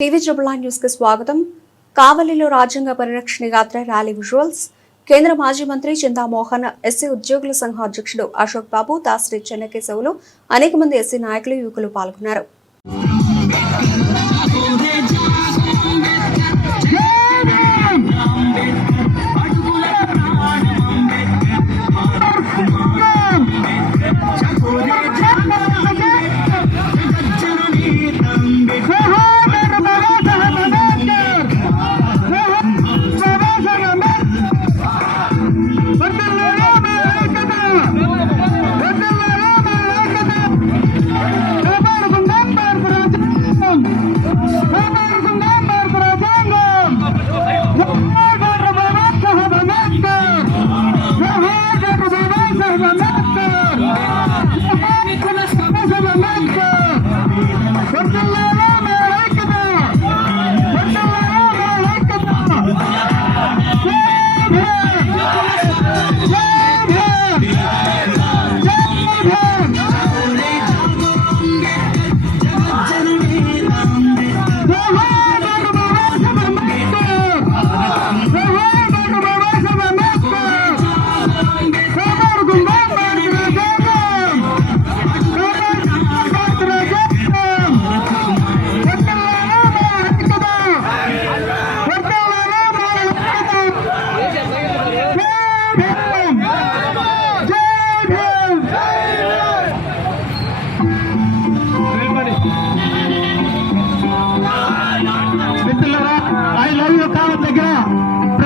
TV జబులా న్యూస్కి స్వాగతం. కావలిలో రాజ్యాంగ పరిరక్షణ యాత్ర ర్యాలీ విజువల్స్. కేంద్ర మాజీ మంత్రి చింతామోహన్ ఎస్సీ ఉద్యోగుల సంఘ అధ్యక్షుడు అశోక్ బాబు దాసరి చెన్నకేశవులు అనేక మంది ఎస్సీ నాయకులు యువకులు పాల్గొన్నారు. మిత్రులారా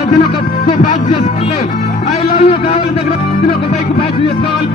ప్రతి ఒక్క ప్యాక్ చేసుకోవాలి ఐ లవ్ యూ కావాలి దగ్గర ప్రతి ఒక్క బైక్ ప్యాక్ చేసుకోవాలి